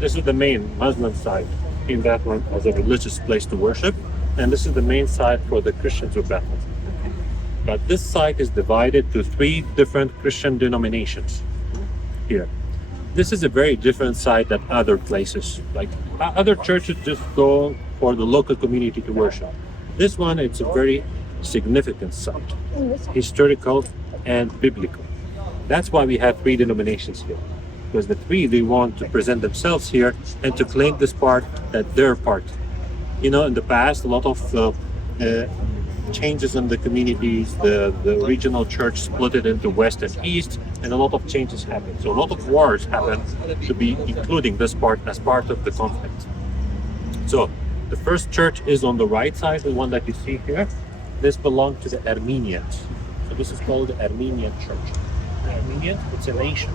This is the main Muslim side in Bethlehem as a religious place to worship, and this is the main side for the Christians of Bethlehem. But this site is divided to 3 different Christian denominations here. This is a very different site than other places. Like other churches just go for the local community to worship. This one, it's a very significant site, historical and biblical. That's why we have 3 denominations here. Because the 3, they want to present themselves here and to claim this part that they're part. You know, in the past, a lot of changes in the communities, the regional church split it into west and east, and a lot of changes happened. So a lot of wars happened to be including this part as part of the conflict. So the first church is on the right side, the one that you see here. This belonged to the Armenians. So this is called the Armenian church. The Armenians, it's a nation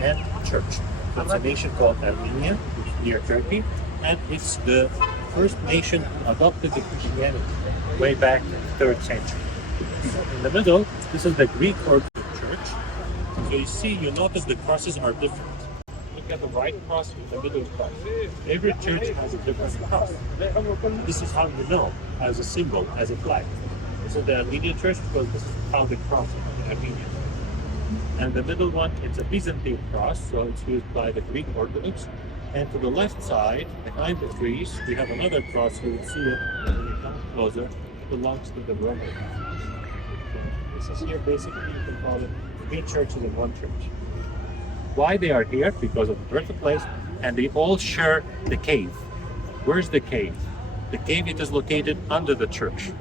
and a church. So it's a nation called Armenia, which is near Turkey, and it's the first nation adopted to Christianity way back in the 3rd century. In the middle, this is the Greek Orthodox Church. So you notice the crosses are different. Look at the right cross and the middle cross. Every church has a different cross. This is how you know, as a symbol, as a flag. This is the Armenian church because this is how they cross it, the Armenian. And the middle one, it's a Byzantine cross, so it's used by the Greek Orthodox. And to the left side, behind the trees, we have another cross. You will see it when you come closer. It belongs to the Roman. So this is here, basically, you can call it 3 churches in 1 church. Why they are here? Because of the birthplace, and they all share the cave. Where's the cave? The cave, it is located under the church.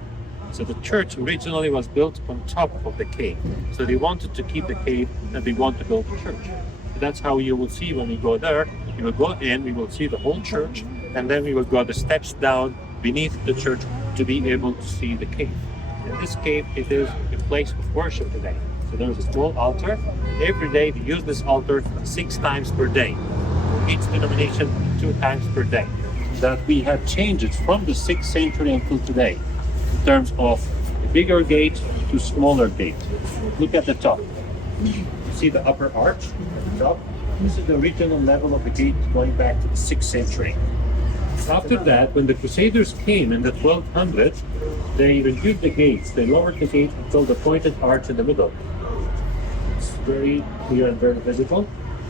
So the church originally was built on top of the cave. So they wanted to keep the cave and they want to build the church. So that's how you will see when we go there. You will go in, we will see the whole church, and then we will go the steps down beneath the church to be able to see the cave. In this cave, it is a place of worship today. So there's a small altar. Every day they use this altar 6 times per day. Each denomination 2 times per day. That we have changes from the 6th century until today in terms of a bigger gate to smaller gate. Look at the top. You see the upper arch at the top? This is the original level of the gate going back to the 6th century. After that, when the Crusaders came in the 1200s, they reduced the gates. They lowered the gate until the pointed arch in the middle. It's very clear and very visible.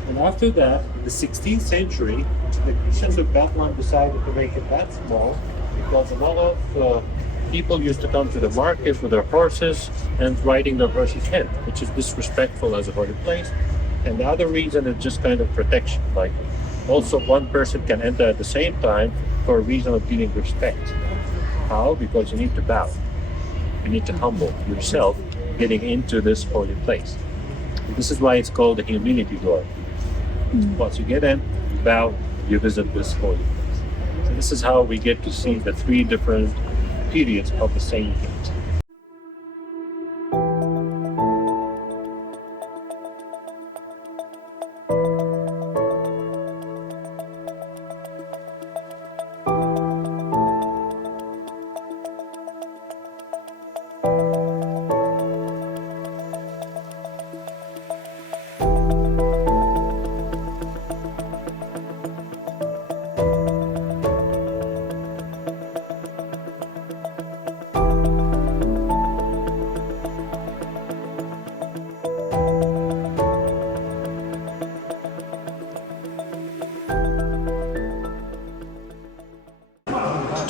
And after that, in the 16th century, the Christians of Bethlehem decided to make it that small because a lot of people used to come to the market with their horses and riding their horses in, which is disrespectful as a holy place. And the other reason is just kind of protection. Like, also one person can enter at the same time for a reason of giving respect. How? Because you need to bow. You need to humble yourself getting into this holy place. And this is why it's called the humility door. Once you get in, you bow, you visit this holy place. So this is how we get to see the 3 different periods of the same gate.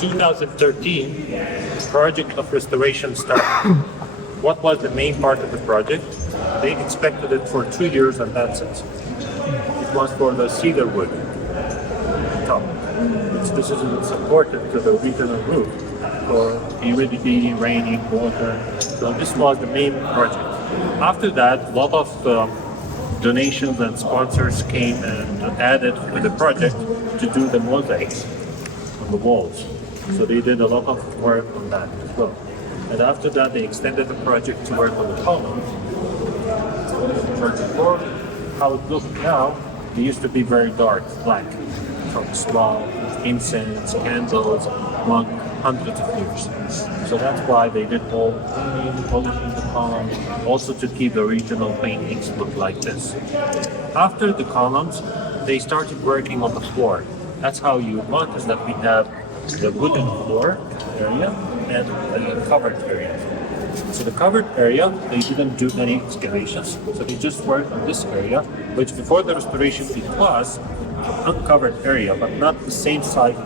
2013, the project of restoration started. What was the main part of the project? They expected it for 2 years and that's it. It was for the cedar wood top. This is important to the regional roof for humidity, raining, water. So this was the main project. After that, a lot of donations and sponsors came and added to the project to do the mosaics on the walls. So they did a lot of work on that as well. And after that, they extended the project to work on the columns. Before, how it looks now, they used to be very dark, black, from small incense, candles, among hundreds of years. So that's why they did all cleaning, polishing the columns, also to keep the original paintings look like this. After the columns, they started working on the floor. That's how you notice that we have the wooden floor area and the covered area. So the covered area, they didn't do any excavations, so they just worked on this area, which before the restoration it was uncovered area, but not the same size.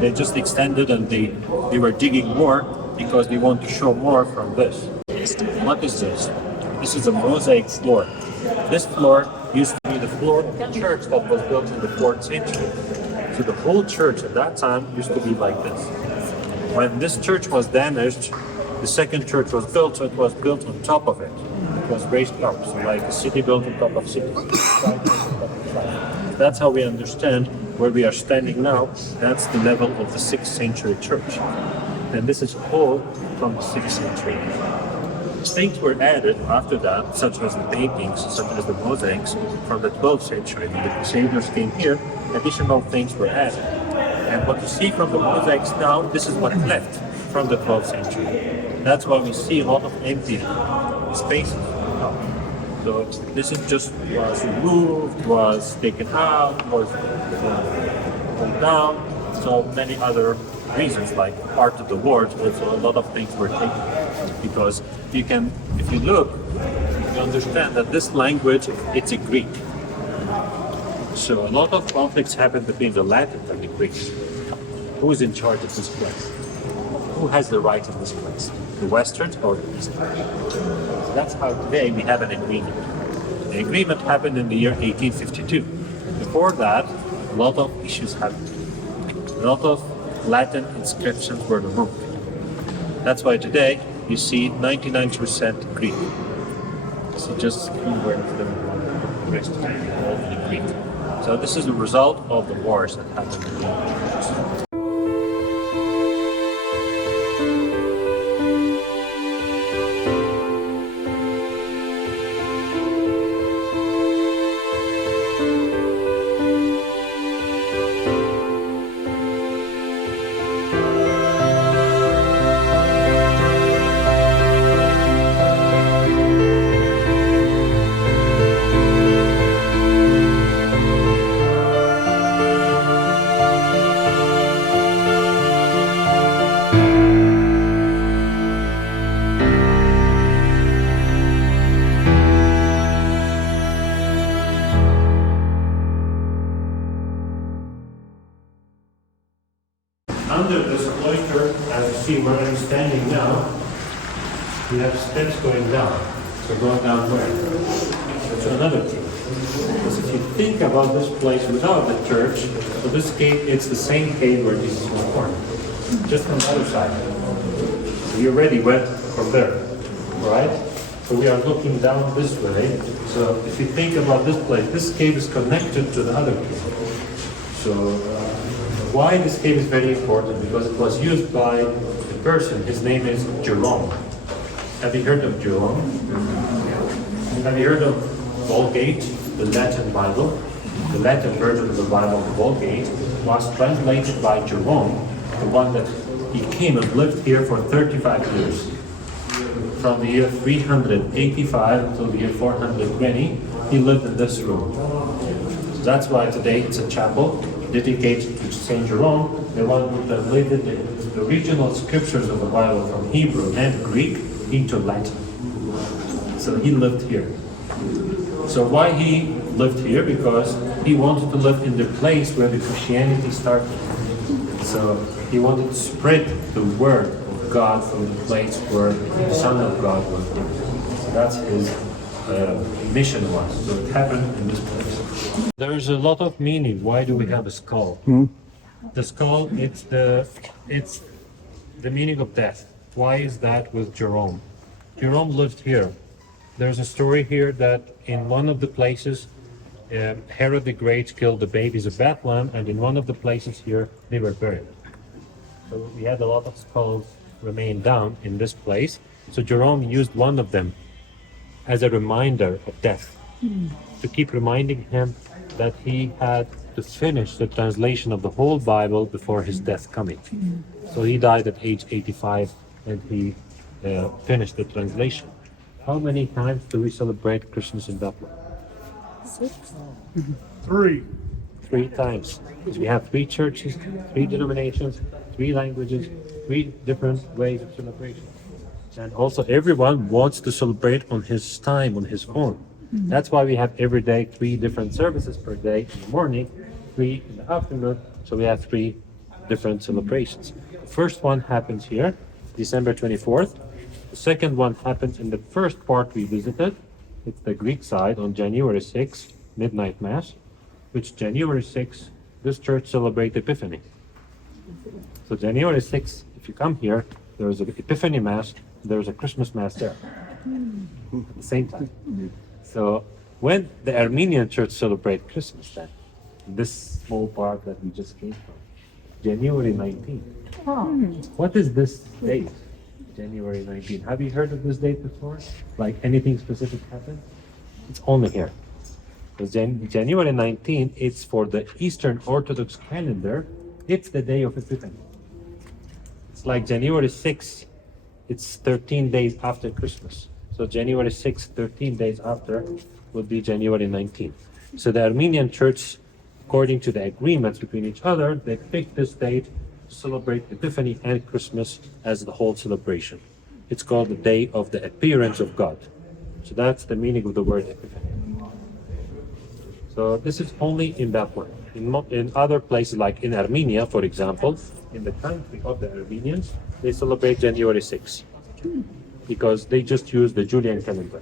They just extended and they were digging more because they want to show more from this. What is this? This is a mosaic floor. This floor used to be the floor of the church that was built in the 4th century. So the whole church at that time used to be like this. When this church was damaged, the second church was built, so it was built on top of it. It was raised up, so like a city built on top of city. That's how we understand where we are standing now. That's the level of the 6th century church. And this is all from the 6th century. Things were added after that, such as the paintings, such as the mosaics from the 12th century. When the Crusaders came here, additional things were added. And what you see from the mosaics now, this is what's left from the 12th century. That's why we see a lot of empty spaces. So this is just was removed, was taken out, was pulled down. So many other reasons, like part of the wars, also a lot of things were taken. Because you can, if you look, you understand that this language, it's a Greek. So a lot of conflicts happen between the Latin and the Greeks. Who is in charge of this place? Who has the right in this place? The Westerns or the Easterns? So that's how today we have an agreement. The agreement happened in the year 1852. Before that, a lot of issues happened. A lot of Latin inscriptions were removed. That's why today you see 99% Greek. So just keywords the rest of it all in Greek. So this is the result of the wars that happened in the churches. Under this cloister, as you see where I'm standing now, we have steps going down. So going down where? That's another thing. Because if you think about this place without the church, so this cave, it's the same cave where Jesus was born. Just from the other side. So you already went from there, right? So we are looking down this way. So if you think about this place, this cave is connected to the other cave. So why this cave is very important? Because it was used by a person. His name is Jerome. Have you heard of Jerome? Have you heard of Vulgate, the Latin Bible? The Latin version of the Bible, the Vulgate, was translated by Jerome, the one that he came and lived here for 35 years. From the year 385 until the year 420, he lived in this room. So that's why today it's a chapel dedicated to Saint Jerome, the one who translated the original scriptures of the Bible from Hebrew and Greek into Latin. So he lived here. So why he lived here? Because he wanted to live in the place where the Christianity started. So he wanted to spread the word of God from the place where the Son of God was born. So that's his mission was. So it happened in this place. There's a lot of meaning. Why do we have a skull? The skull, it's the meaning of death. Why is that with Jerome? Jerome lived here. There's a story here that in one of the places, Herod the Great killed the babies of Bethlehem, and in one of the places here, they were buried. So we had a lot of skulls remain down in this place. So Jerome used one of them as a reminder of death, to keep reminding him that he had to finish the translation of the whole Bible before his death coming. So he died at age 85 and he finished the translation. How many times do we celebrate Christmas in Bethlehem? Three. 3 times. Because we have 3 churches, 3 denominations, 3 languages, 3 different ways of celebration. And also everyone wants to celebrate on his time, on his own. That's why we have every day 3 different services per day in the morning, 3 in the afternoon. So we have 3 different celebrations. The first one happens here, December 24th. The second one happens in the first part we visited. It's the Greek side on January 6th, midnight mass, which January 6th, this church celebrates Epiphany. So January 6th, if you come here, there's an Epiphany mass, there's a Christmas mass there at the same time. So when the Armenian church celebrate Christmas then, this small part that we just came from, January 19th. What is this date? January 19th. Have you heard of this date before? Like anything specific happened? It's only here. Because January 19th, it's for the Eastern Orthodox calendar, it's the day of Epiphany. It's like January 6th, it's 13 days after Christmas. So January 6th, 13 days after, would be January 19th. So the Armenian church, according to the agreements between each other, they picked this date to celebrate Epiphany and Christmas as the whole celebration. It's called the Day of the Appearance of God. So that's the meaning of the word Epiphany. So this is only in that one. In other places, like in Armenia, for example, in the country of the Armenians, they celebrate January 6th because they just use the Julian calendar.